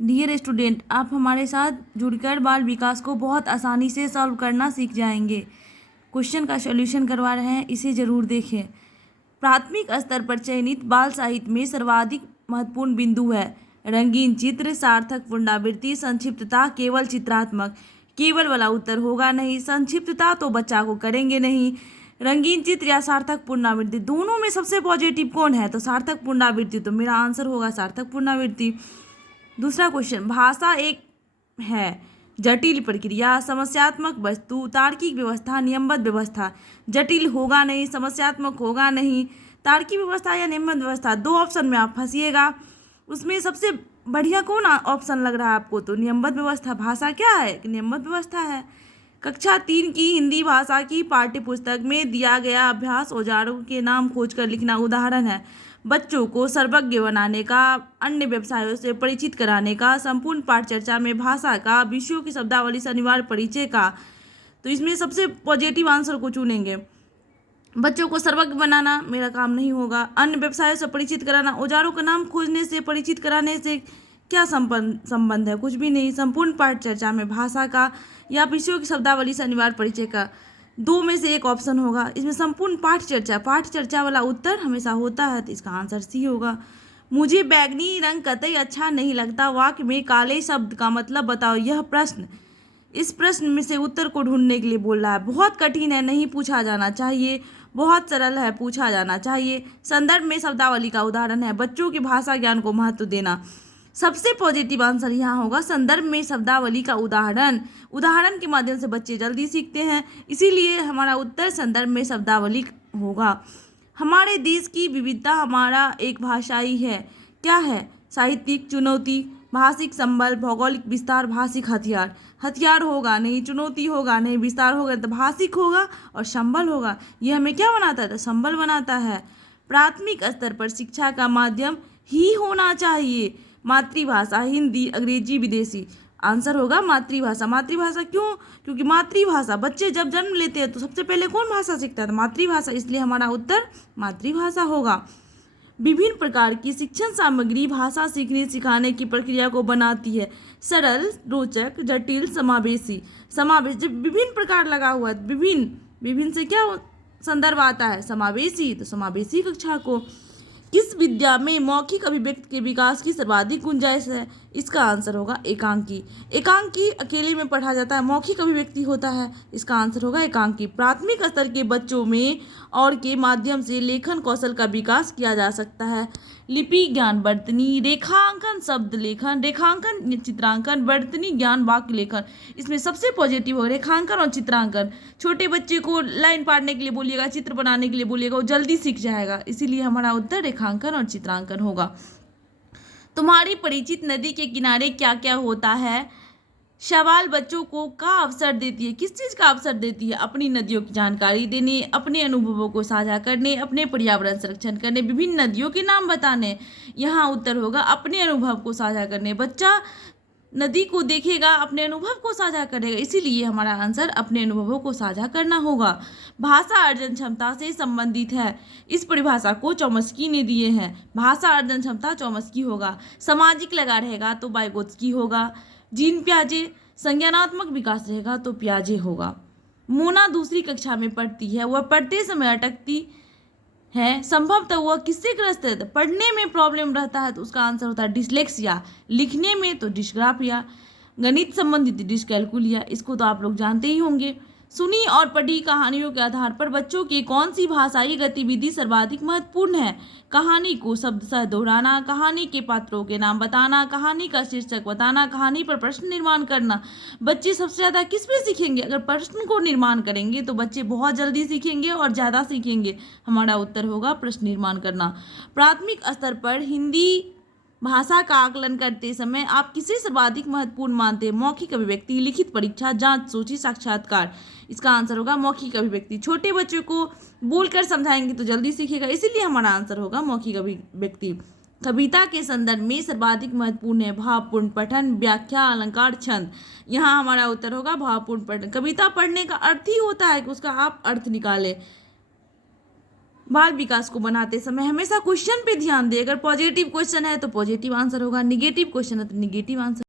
Dear student, आप हमारे साथ जुड़कर बाल विकास को बहुत आसानी से सॉल्व करना सीख जाएंगे। क्वेश्चन का सॉल्यूशन करवा रहे हैं, इसे ज़रूर देखें। प्राथमिक स्तर पर चयनित बाल साहित्य में सर्वाधिक महत्वपूर्ण बिंदु है रंगीन चित्र, सार्थक पुनरावृत्ति, संक्षिप्तता, केवल चित्रात्मक। केवल वाला उत्तर होगा नहीं, संक्षिप्तता तो बच्चा को करेंगे नहीं। रंगीन चित्र या सार्थक पुनरावृत्ति, दोनों में सबसे पॉजिटिव कौन है? तो सार्थक पुनरावृत्ति, तो मेरा आंसर होगा सार्थक पुनरावृत्ति। दूसरा क्वेश्चन, भाषा एक है जटिल प्रक्रिया, समस्यात्मक वस्तु, तार्किक व्यवस्था, नियमबद्ध व्यवस्था। जटिल होगा नहीं, समस्यात्मक होगा नहीं, तार्किक व्यवस्था या नियमबद्ध व्यवस्था, दो ऑप्शन में आप फंसिएगा। उसमें सबसे बढ़िया कौन ऑप्शन लग रहा है आपको? तो नियमबद्ध व्यवस्था। भाषा क्या है? नियमबद्ध व्यवस्था है। कक्षा 3 की हिंदी भाषा की पाठ्यपुस्तक में दिया गया अभ्यास औजारों के नाम खोजकर लिखना उदाहरण है। बच्चों को सर्वज्ञ बनाने का, अन्य व्यवसायों से परिचित कराने का, संपूर्ण पाठ चर्चा में भाषा का, विषयों की शब्दावली से अनिवार्य परिचय का। तो इसमें सबसे पॉजिटिव आंसर को चुनेंगे। बच्चों को सर्वज्ञ बनाना मेरा काम नहीं होगा। अन्य व्यवसायों से परिचित कराना, औजारों का नाम खोजने से, परिचित कराने से क्या संबंध है? कुछ भी नहीं। संपूर्ण पाठ चर्चा में भाषा का या विषयों की शब्दावली से अनिवार्य परिचय का, दो में से एक ऑप्शन होगा। इसमें संपूर्ण पाठ चर्चा वाला उत्तर हमेशा होता है, तो इसका आंसर सी होगा। मुझे बैगनी रंग कतई अच्छा नहीं लगता, वाक्य में काले शब्द का मतलब बताओ। यह प्रश्न, इस प्रश्न में से उत्तर को ढूंढने के लिए बोल रहा है। बहुत कठिन है, नहीं पूछा जाना चाहिए। बहुत सरल है, पूछा जाना चाहिए। संदर्भ में शब्दावली का उदाहरण है। बच्चों की भाषा ज्ञान को महत्व देना, सबसे पॉजिटिव आंसर यहाँ होगा। संदर्भ में शब्दावली का उदाहरण, उदाहरण के माध्यम से बच्चे जल्दी सीखते हैं, इसीलिए हमारा उत्तर संदर्भ में शब्दावली होगा। हमारे देश की विविधता हमारा एक भाषाई है। क्या है? साहित्यिक चुनौती, भाषिक संबल, भौगोलिक विस्तार, भाषिक हथियार। हथियार होगा नहीं, चुनौती होगा नहीं, विस्तार होगा तो भाषिक होगा और संबल होगा। ये हमें क्या बनाता है? तो संबल बनाता है। प्राथमिक स्तर पर शिक्षा का माध्यम ही होना चाहिए मातृभाषा, हिंदी, अंग्रेजी, विदेशी। आंसर होगा मातृभाषा। मातृभाषा क्यों? क्योंकि मातृभाषा, बच्चे जब जन्म लेते हैं तो सबसे पहले कौन भाषा सीखता है? तो मातृभाषा, इसलिए हमारा उत्तर मातृभाषा होगा। विभिन्न प्रकार की शिक्षण सामग्री भाषा सीखने सिखाने की प्रक्रिया को बनाती है सरल, रोचक, जटिल, समावेशी। समावेश, जब विभिन्न प्रकार लगा हुआ है, विभिन्न विभिन्न से क्या संदर्भ आता है? समावेशी, तो समावेशी कक्षा को। किस विद्या में मौखिक अभिव्यक्ति के विकास की सर्वाधिक गुंजाइश है? इसका आंसर होगा एकांकी। एकांकी अकेले में पढ़ा जाता है, मौखिक अभिव्यक्ति होता है, इसका आंसर होगा एकांकी। प्राथमिक स्तर के बच्चों में और के माध्यम से लेखन कौशल का विकास किया जा सकता है। लिपि ज्ञान, वर्तनी, रेखांकन, शब्द लेखन, रेखांकन, चित्रांकन, वर्तनी ज्ञान, वाक्य लेखन। इसमें सबसे पॉजिटिव होगा रेखांकन और चित्रांकन। छोटे बच्चे को लाइन पाड़ने के लिए बोलिएगा, चित्र बनाने के लिए बोलिएगा, वो जल्दी सीख जाएगा, इसीलिए हमारा उत्तर रेखांकन और चित्रांकन होगा। तुम्हारी परिचित नदी के किनारे क्या क्या होता है? सवाल बच्चों को का अवसर देती है? किस चीज़ का अवसर देती है? अपनी नदियों की जानकारी देने, अपने अनुभवों को साझा करने, अपने पर्यावरण संरक्षण करने, विभिन्न नदियों के नाम बताने। यहाँ उत्तर होगा अपने अनुभव को साझा करने। बच्चा नदी को देखेगा, अपने अनुभव को साझा करेगा, इसीलिए हमारा आंसर अपने अनुभवों को साझा करना होगा। भाषा अर्जन क्षमता से संबंधित है, इस परिभाषा को चॉम्स्की ने दिए हैं। भाषा अर्जन क्षमता चॉम्स्की होगा। सामाजिक लगा रहेगा तो वाइगोत्स्की होगा। जीन पियाजे, संज्ञानात्मक विकास रहेगा तो पियाजे होगा। मोना दूसरी कक्षा में पढ़ती है, वह पढ़ते समय अटकती है, संभवतः वह किससे ग्रस्त है? तो पढ़ने में प्रॉब्लम रहता है, तो उसका आंसर होता है डिसलेक्सिया। लिखने में तो डिस्ग्राफिया, गणित संबंधित डिस्कैलकुलिया, इसको तो आप लोग जानते ही होंगे। सुनी और पढ़ी कहानियों के आधार पर बच्चों की कौन सी भाषाई गतिविधि सर्वाधिक महत्वपूर्ण है? कहानी को शब्दशः दोहराना, कहानी के पात्रों के नाम बताना, कहानी का शीर्षक बताना, कहानी पर प्रश्न निर्माण करना। बच्चे सबसे ज़्यादा किस में सीखेंगे? अगर प्रश्न को निर्माण करेंगे तो बच्चे बहुत जल्दी सीखेंगे और ज़्यादा सीखेंगे। हमारा उत्तर होगा प्रश्न निर्माण करना। प्राथमिक स्तर पर हिंदी भाषा का आकलन करते समय आप किसे सर्वाधिक महत्वपूर्ण मानते हैं? मौखिक अभिव्यक्ति, लिखित परीक्षा, जांच, सूची, साक्षात्कार। इसका आंसर होगा मौखिक अभिव्यक्ति। छोटे बच्चों को बोलकर समझाएंगे तो जल्दी सीखेगा, इसीलिए हमारा आंसर होगा मौखिक अभिव्यक्ति। कविता के संदर्भ में सर्वाधिक महत्वपूर्ण है भावपूर्ण पठन, व्याख्या, अलंकार, छंद। यहाँ हमारा उत्तर होगा भावपूर्ण पठन। कविता पढ़ने का अर्थ ही होता है कि उसका आप अर्थ निकालें। बाल विकास को बनाते समय हमेशा क्वेश्चन पे ध्यान दें। अगर पॉजिटिव क्वेश्चन है तो पॉजिटिव आंसर होगा, निगेटिव क्वेश्चन है तो निगेटिव आंसर।